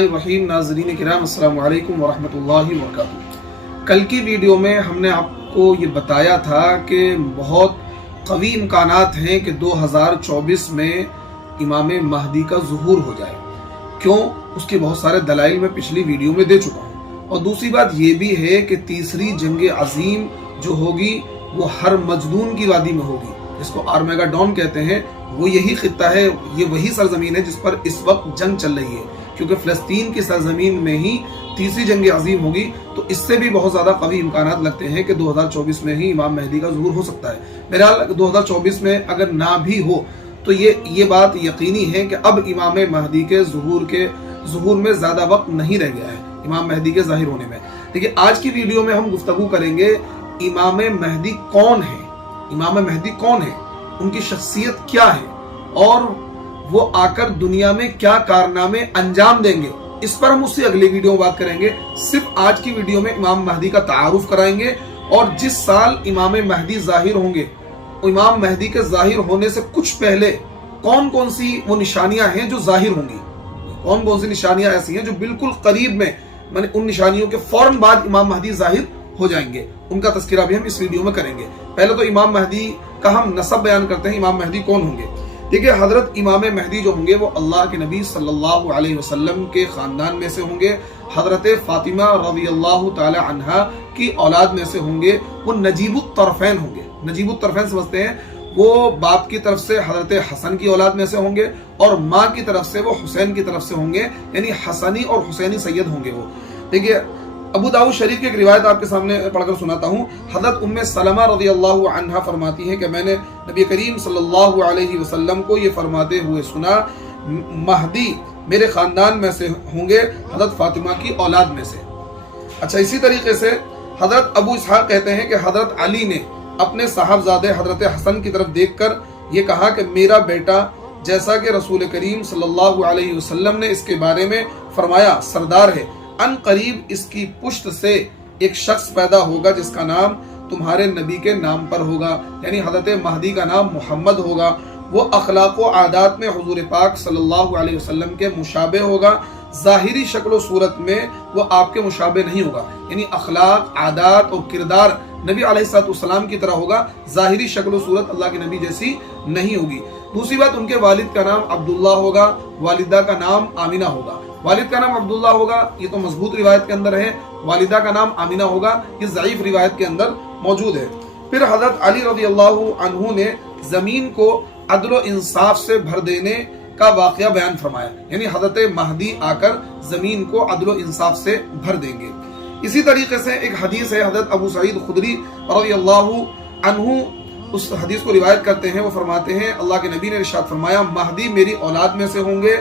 बिस्मिल्लाहिर्रहमानिर्रहीम। नाज़रीन किराम, अस्सलामु अलैकुम वरहमतुल्लाहि वबरकातुहू। कल की वीडियो में हमने आपको ये बताया था कि बहुत कवी इम्कानात हैं कि 2024 में इमाम महदी का ज़ुहूर हो जाए। क्यों? उसके बहुत सारे दलाइल मैं पिछली वीडियो में दे चुका हूँ। और दूसरी बात ये भी है कि तीसरी जंग अजीम जो होगी वो हर मजदून की वादी में होगी, जिसको आर्मेगाडोन कहते हैं। वो यही खित्ता है, ये वही सरजमीन है जिस पर इस वक्त जंग चल रही है, क्योंकि फ़लस्तीन की सरजमीन में ही तीसरी जंग अजीम होगी। तो इससे भी बहुत ज़्यादा कवी इम्कानात लगते हैं कि 2024 में ही इमाम महदी का ज़ुहूर हो सकता है। बहरहाल 2024 में अगर ना भी हो तो ये बात यकीनी है कि अब इमाम महदी के ज़ुहूर में ज़्यादा वक्त नहीं रह गया है, इमाम महदी के ज़ाहिर होने में। देखिए, आज की वीडियो में हम गुफ्तगू करेंगे इमाम महदी कौन है, इमाम महदी कौन है, उनकी शख्सियत क्या है और वो आकर दुनिया में क्या कारनामे अंजाम देंगे। इस पर हम उससे अगली वीडियो में बात करेंगे। सिर्फ आज की वीडियो में इमाम महदी का तारुफ कराएंगे और जिस साल इमाम महदी जाहिर होंगे, इमाम महदी के जाहिर होने से कुछ पहले कौन कौन सी वो निशानियां हैं जो जाहिर होंगी, कौन कौन सी निशानियां ऐसी हैं जो बिल्कुल करीब में, माने उन निशानियों के फौरन बाद इमाम महदी जाहिर हो जाएंगे, उनका तस्करा भी हम इस वीडियो में करेंगे। पहले तो इमाम महदी का हम नसब बयान करते हैं, इमाम महदी कौन होंगे। देखिए, हजरत इमाम महदी जो होंगे वो अल्लाह के नबी सल्लल्लाहु अलैहि वसल्लम के खानदान में से होंगे। हजरत फातिमा रज़ियल्लाहु ताला अन्हा की औलाद में से होंगे। वो नजीबुत तरफ़ैन होंगे। नजीबुत तरफ़ैन समझते हैं, वो बाप की तरफ से हजरत हसन की औलाद में से होंगे और माँ की तरफ से वो हुसैन की तरफ से होंगे, यानी हसनी और हुसैनी सैयद होंगे वो। देखिए, अबू दाऊद शरीफ की एक रिवायत आपके सामने पढ़कर सुनाता हूँ। हज़रत उम्मे सलमा रज़ियल्लाहु अन्हा फरमाती हैं कि मैंने नबी करीम सल्लल्लाहु अलैहि वसल्लम को ये फरमाते हुए सुना, महदी मेरे खानदान में से होंगे, हज़रत फातिमा की औलाद में से। अच्छा, इसी तरीके से हज़रत अबू इसहाक़ कहते हैं कि हज़रत अली ने अपने साहबजादे हज़रत हसन की तरफ देखकर ये कहा कि मेरा बेटा, जैसा कि रसूल करीम सल्लल्लाहु अलैहि वसल्लम ने इसके बारे में फरमाया, सरदार है। अन करीब इसकी पुश्त से एक शख्स पैदा होगा जिसका नाम तुम्हारे नबी के नाम पर होगा, यानी हज़रत महदी का नाम मोहम्मद होगा। वो अखलाक व आदात में हुजूर पाक सल्लल्लाहु अलैहि वसल्लम के मुशाबे होगा, ज़ाहिरी शक्ल व सूरत में वो आपके मुशाबे नहीं होगा, यानी अखलाक, आदात और किरदार नबी अलैहिस्सलाम की तरह होगा, ज़ाहिरी शक्ल व सूरत अल्लाह के नबी जैसी नहीं होगी। दूसरी बात, उनके वालिद का नाम अब्दुल्ला होगा, वालिदा का नाम आमिना होगा। वालिद का नाम अब्दुल्ला होगा, ये तो मजबूत रिवायत के अंदर है। वालिदा का नाम आमिना होगा, ये ज़ईफ रिवायत के अंदर मौजूद है। फिर हज़रत अली रज़ियल्लाहु अन्हु ने ज़मीन को अदल व इंसाफ से भर देने का वाक़या बयान फरमाया, यानी हज़रत महदी आकर ज़मीन को अदल व इंसाफ से भर देंगे। इसी तरीके से एक हदीस है, हज़रत अबू सईद खुदरी रज़ियल्लाहु अन्हु उस हदीस को रिवायत करते हैं। वो फरमाते हैं, अल्लाह के नबी ने इरशाद फरमाया, महदी मेरी औलाद में से होंगे,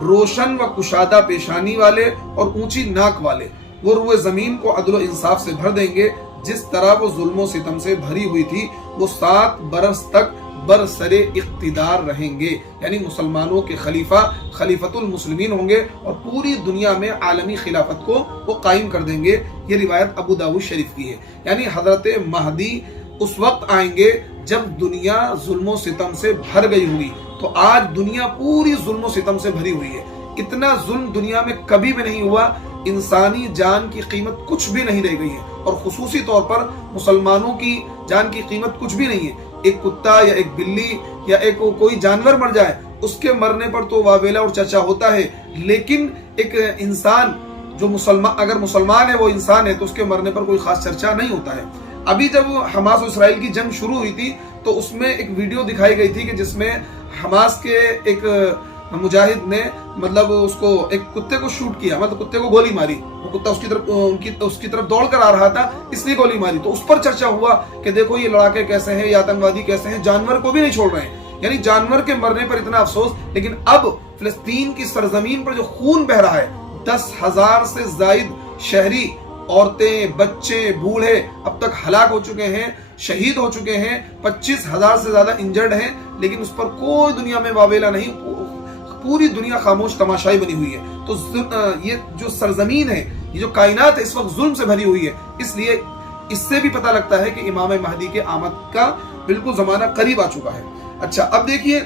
रोशन व कुशादा पेशानी वाले और ऊंची नाक वाले। वो रुए ज़मीन को अदल व इंसाफ से भर देंगे। जिस तरह वो जुल्म सितम से भरी हुई थी, वो 7 बरस तक बरसरे इख्तिदार रहेंगे, यानी मुसलमानों के खलीफा, खलीफतुल मुस्लिमीन होंगे और पूरी दुनिया में आलमी खिलाफत को वो कायम कर देंगे। ये रिवायत अबू दाऊद शरीफ की है। यानी हजरत महदी उस वक्त आएंगे जब दुनिया जुल्म सितम से भर गई होगी। तो आज दुनिया पूरी जुल्म सितम से भरी हुई है। इतना जुल्म दुनिया में कभी भी नहीं हुआ, इंसानी जान की कीमत कुछ भी नहीं रह गई है और खुसूसी तौर पर मुसलमानों की जान की कीमत कुछ भी नहीं है। एक कुत्ता या एक बिल्ली या एक कोई जानवर मर जाए, उसके मरने पर तो वावेला और चर्चा होता है, लेकिन एक इंसान जो अगर मुसलमान है, वो इंसान है, तो उसके मरने पर कोई खास चर्चा नहीं होता है। अभी जब हमास और इसराइल की जंग शुरू हुई थी तो उसमें एक वीडियो दिखाई गई थी कि जिसमें हमास के एक मुजाहिद ने मतलब उसको एक कुत्ते को शूट किया, मतलब कुत्ते को गोली मारी। वो कुत्ता उसकी तरफ दौड़ कर आ रहा था, इसलिए गोली मारी। तो उस पर चर्चा हुआ कि देखो ये लड़ाके कैसे हैं, ये आतंकवादी कैसे हैं, जानवर को भी नहीं छोड़ रहे हैं, यानी जानवर के मरने पर इतना अफसोस। लेकिन अब फिलिस्तीन की सरजमीन पर जो खून बह रहा है, 10,000 से जायद शहरी, औरतें, बच्चे, बूढ़े अब तक हलाक हो चुके हैं, शहीद हो चुके हैं, 25,000 से ज्यादा इंजर्ड हैं, लेकिन उस पर कोई दुनिया में वावेला नहीं, पूरी दुनिया खामोश तमाशाई बनी हुई है। तो ये जो सरजमीन है, ये जो कायनात है, इस वक्त जुल्म से भरी हुई है। इसलिए इससे भी पता लगता है कि इमाम महदी के आमद का बिल्कुल जमाना करीब आ चुका है। अच्छा, अब देखिए,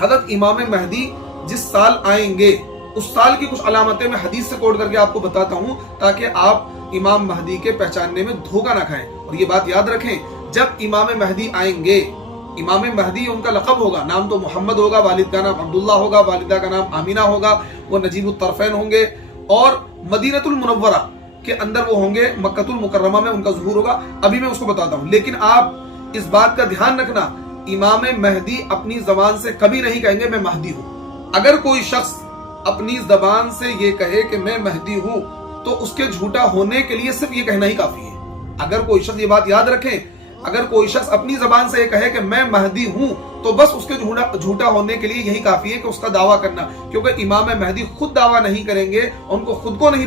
हज़रत इमाम महदी जिस साल आएंगे उस साल की कुछ अलामतें मैं हदीस से कोट करके आपको बताता हूं ताकि आप इमाम महदी के पहचानने में धोखा ना खाएं। और ये बात याद रखें, जब इमाम महदी आएंगे, इमाम महदी उनका लक़ब होगा, नाम तो मोहम्मद होगा, वालिद का नाम अब्दुल्ला होगा, वालिदा का नाम आमिना होगा, वो नजीबुत तरफ़ैन होंगे और मदीनतुल मुनव्वरा के अंदर वो होंगे, मक्कतुल मुकर्रमा में उनका ज़ुहूर होगा। अभी मैं उसको बताता हूँ, लेकिन आप इस बात का ध्यान रखना, इमाम महदी अपनी ज़बान से कभी नहीं कहेंगे मैं महदी हूँ। अगर कोई शख्स अपनी ज़बान से ये कहे कि मैं महदी हूँ तो उसके झूठा होने के लिए सिर्फ ये कहना ही काफ़ी है। अगर कोई शख्स, ये बात याद रखें, अगर कोई शख्स अपनी ज़बान से ये कहे कि मैं महदी हूँ तो बस उसके झूठा होने के लिए यही काफ़ी है कि उसका दावा करना, क्योंकि इमाम महदी खुद दावा नहीं करेंगे, उनको खुद को नहीं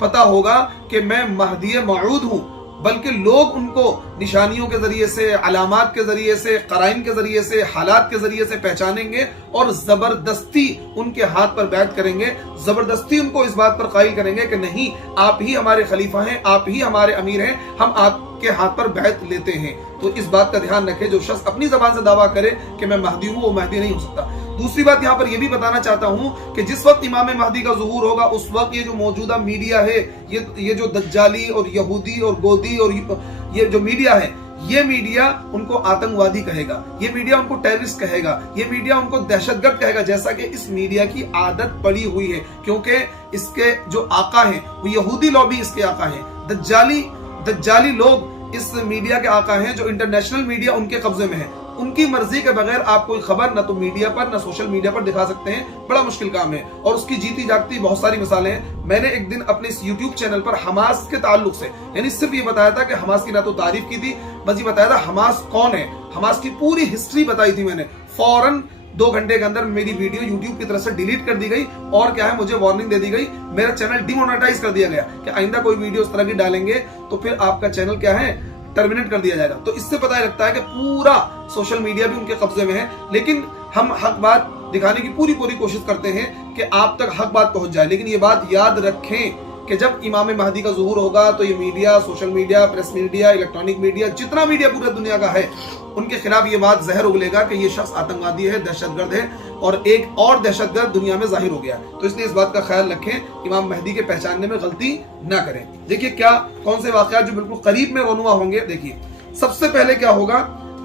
पता होगा कि मैं महदी मऊद हूँ, बल्कि लोग उनको निशानियों के जरिए से, अलामात के जरिए से, क़राइन के जरिए से, हालात के जरिए से पहचानेंगे और ज़बरदस्ती उनके हाथ पर बैठ करेंगे, ज़बरदस्ती उनको इस बात पर कायल करेंगे कि नहीं, आप ही हमारे खलीफा हैं, आप ही हमारे अमीर हैं, हम आपके हाथ पर बैठ लेते हैं। तो इस बात का ध्यान रखें, जो शख्स अपनी ज़बान से दावा करे कि मैं महदी हूँ, वो महदी नहीं हो सकता। दूसरी बात यहाँ पर यह भी बताना चाहता हूँ कि जिस वक्त इमाम महदी का ज़ुहूर होगा, उस वक्त ये जो मौजूदा मीडिया है, ये जो दज्जाली और यहूदी और गोदी और ये जो मीडिया है, ये मीडिया उनको आतंकवादी कहेगा, ये मीडिया उनको टेररिस्ट कहेगा, ये मीडिया उनको दहशतगर्द कहेगा, जैसा कि इस मीडिया की आदत पड़ी हुई है, क्योंकि इसके जो आका हैं वो यहूदी लॉबी इसके आका हैं, दज्जाली लोग इस मीडिया के आका हैं, जो इंटरनेशनल मीडिया उनके कब्जे में है। उनकी मर्जी के बगैर आप कोई खबर ना तो मीडिया पर ना सोशल मीडिया पर दिखा सकते हैं, बड़ा मुश्किल काम है, और उसकी जीती जागती बहुत सारी मिसालें हैं। मैंने एक दिन अपने इस यूट्यूब चैनल पर हमास के ताल्लुक से, यानी सिर्फ ये बताया था कि हमास की ना तो तारीफ की थी, बस ये बताया था हमास कौन है, हमास की पूरी हिस्ट्री बताई थी मैंने। फौरन 2 घंटे के अंदर मेरी वीडियो यूट्यूब की तरफ से डिलीट कर दी गई, और क्या है, मुझे वार्निंग दे दी गई, मेरा चैनल डिमोनेटाइज कर दिया गया कि आइंदा कोई वीडियो इस तरह की डालेंगे तो फिर आपका चैनल क्या है, टर्मिनेट कर दिया जाएगा। तो इससे पता लगता है कि पूरा सोशल मीडिया भी उनके कब्जे में है, लेकिन हम हक बात दिखाने की पूरी कोशिश करते हैं कि आप तक हक बात पहुंच जाए। लेकिन ये बात याद रखें कि जब इमाम महदी का ज़ुहूर होगा तो ये media, social media, press media, electronic media, जितना मीडिया पूरी दुनिया का है, उनके खिलाफ ये बात जहर उगलेगा कि ये शख्स आतंकवादी है, दहशतगर्द है, और एक और दहशतगर्द दुनिया में जाहिर हो गया। तो इसलिए इस बात का ख्याल रखें, इमाम महदी के पहचानने में गलती ना करें। देखिए कौन से वाक़यात जो बिल्कुल करीब में रोनुमा होंगे। देखिए, सबसे पहले क्या होगा,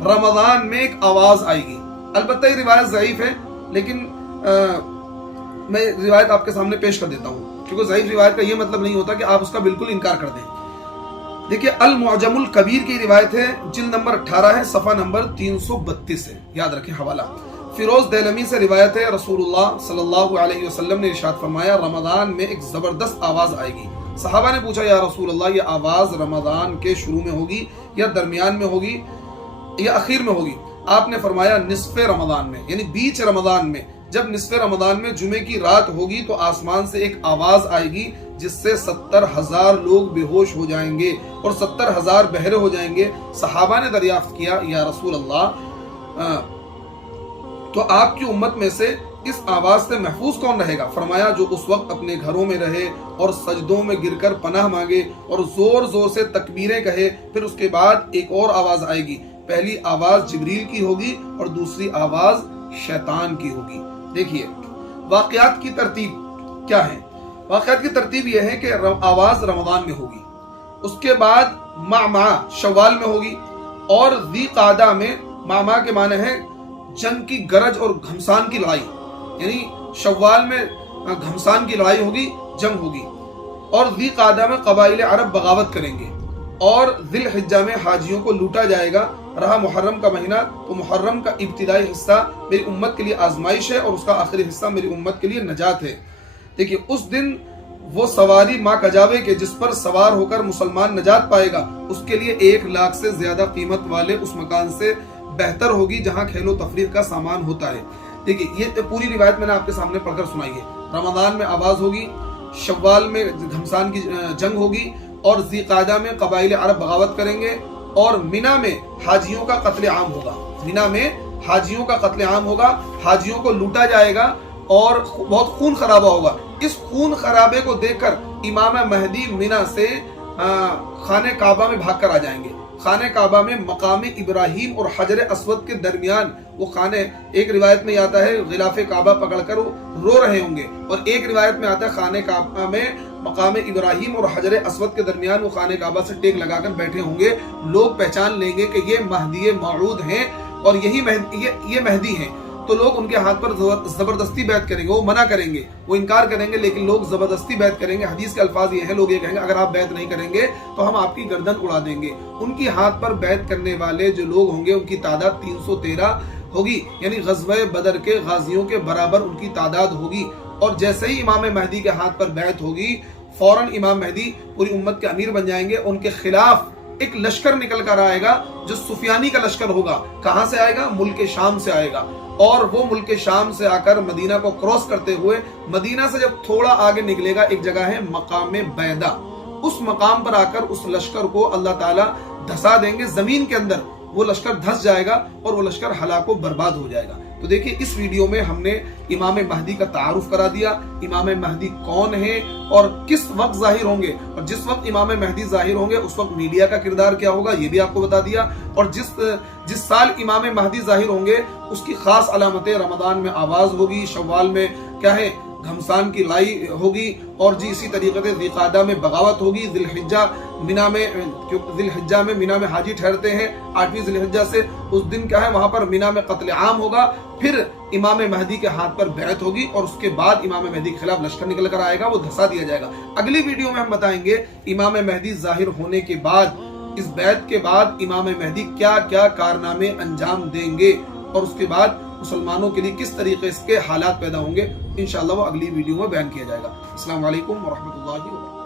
रमजान में एक आवाज आएगी। अलबत्ता ये रिवायत ज़ईफ है, लेकिन मैं रिवायत आपके सामने पेश कर देता हूँ, क्योंकि ज़ईफ रिवायत का ये मतलब नहीं होता कि आप उसका बिल्कुल इनकार कर दें। देखिए, अल मुअजमुल कबीर की रिवायत है, जिल्द नंबर 18 है, सफ़ा नंबर 332 है, याद रखें हवाला। फिरोज देलमी से रिवायत है, रसूलुल्लाह सल्लल्लाहु अलैहि वसल्लम ने इरशाद फरमाया, रमजान में एक जबरदस्त आवाज आएगी। सहाबा ने पूछा, या रसूलल्लाह, ये आवाज रमजान के शुरू में होगी या दरमियान में होगी या आखिर में होगी? आपने फरमाया निस्फ़े रमजान में, यानी बीच रमजान में। जब निस्फ़े रमजान में जुमे की रात होगी तो आसमान से एक आवाज आएगी जिससे 70,000 लोग बेहोश हो जाएंगे और 70,000 बहरे हो जाएंगे। सहाबा ने दरियाफ्त किया, या रसूल अल्लाह, तो आपकी उम्मत में से इस आवाज से महफूज कौन रहेगा? फरमाया, जो उस वक्त अपने घरों में रहे और सजदों में गिरकर पनाह मांगे और जोर जोर से तकबीरें कहे। फिर उसके बाद एक और आवाज आएगी, पहली आवाज जिब्रील की होगी और दूसरी आवाज शैतान की होगी। देखिए, वाक़यात की तरतीब क्या है? वाक़यात की तरतीब यह है कि आवाज रमजान में होगी, उसके बाद मामा शव्वाल में होगी, और ज़ी क़ादा में, मामा के माने है जंग की गरज और घमसान की लड़ाई, यानी शव्वाल में घमसान की लड़ाई होगी, जंग होगी, और ज़ी क़ादा में क़बाइल अरब बगावत करेंगे, और ज़िल हिज्जा में हाजियों को लूटा जाएगा। रहा मुहर्रम का महीना, तो मुहर्रम का इब्तिदाई हिस्सा मेरी उम्मत के लिए आजमाइश है और उसका आखिरी हिस्सा मेरी उम्मत के लिए नजात है। देखिए, उस दिन वो सवारी माँ कजावे के जिस पर सवार होकर मुसलमान नजात पाएगा, उसके लिए 1 लाख से ज्यादा कीमत वाले उस मकान से बेहतर होगी जहाँ खेलो तफरीह का सामान होता है। देखिए, ये पूरी रिवायत मैंने आपके सामने पढ़कर सुनाई है। रमजान में आवाज होगी, शव्वाल में घमसान की जंग होगी, और ज़ी क़ादा में क़बाइल अरब बगावत करेंगे, और मिना में हाजियों का कत्ले आम होगा। मिना में हाजियों का कत्ले आम होगा, हाजियों को लूटा जाएगा और बहुत खून खराबा होगा। इस खून खराबे को देखकर इमाम महदी मिना से खाने काबा में भाग कर आ जाएंगे। खाने काबा में मकाम इब्राहिम और हजर अस्वद के दरमियान वो खाने, एक रिवायत में आता है गिलाफ काबा पकड़कर रो रहे होंगे, और एक रिवायत में आता है खाने काबा में मकाम इब्राहिम और हजर अस्वद के दरमियान वो खाने काबा से टेक लगाकर बैठे होंगे। लोग पहचान लेंगे कि ये महदी मौऊद हैं और यही ये महदी हैं। तो लोग उनके हाथ पर जबरदस्ती बैत करेंगे, वो मना करेंगे, वो इनकार करेंगे, लेकिन लोग जबरदस्ती बैत करेंगे। हदीस के अल्फाज ये हैं, लोग ये कहेंगे अगर आप बैत नहीं करेंगे तो हम आपकी गर्दन उड़ा देंगे। उनकी हाथ पर बैत करने वाले जो लोग होंगे उनकी तादाद 313 होगी, यानी गज़वे बदर के गाजियों के बराबर उनकी तादाद होगी। और जैसे ही इमाम महदी के हाथ पर बैत होगी, फौरन इमाम महदी पूरी उम्मत के अमीर बन जाएंगे। उनके खिलाफ एक लश्कर निकल कर आएगा जो सुफियानी का लश्कर होगा। कहां से आएगा? मुल्क शाम से आएगा, और वो मुल्क शाम से आकर मदीना को क्रॉस करते हुए मदीना से जब थोड़ा आगे निकलेगा, एक जगह है मकाम बैदा, उस मकाम पर आकर उस लश्कर को अल्लाह ताला धसा देंगे जमीन के अंदर। वो लश्कर धस जाएगा और वो लश्कर हलाको बर्बाद हो जाएगा। तो देखिए, इस वीडियो में हमने इमाम महदी का तारुफ करा दिया, इमाम महदी कौन है और किस वक्त जाहिर होंगे, और जिस वक्त इमाम महदी जाहिर होंगे उस वक्त मीडिया का किरदार क्या होगा ये भी आपको बता दिया। और जिस साल इमाम महदी जाहिर होंगे उसकी खास अलामतें, रमजान में आवाज होगी, शव्वाल में क्या है घमसान की लाई होगी, और जी इसी तरीके से ज़िलक़ादा में बगावत होगी, ज़िलहिज्जा में मिना में हाजी ठहरते हैं 8वीं ज़िलहिज्जा से, उस दिन क्या है वहां पर मिना में कत्ल आम होगा। फिर इमाम महदी के हाथ पर बैत होगी और उसके बाद इमाम महदी के खिलाफ लश्कर निकल कर आएगा, वो धसा दिया जाएगा। अगली वीडियो में हम बताएंगे इमाम महदी जाहिर होने के बाद, इस बैत के बाद इमाम महदी क्या क्या कारनामे अंजाम देंगे, और उसके बाद मुसलमानों के लिए किस तरीके के हालात पैदा होंगे। इंशाअल्लाह वो अगली वीडियो में बयान किया जाएगा। अस्सलाम वालेकुम व रहमतुल्लाहि व बरकातहू।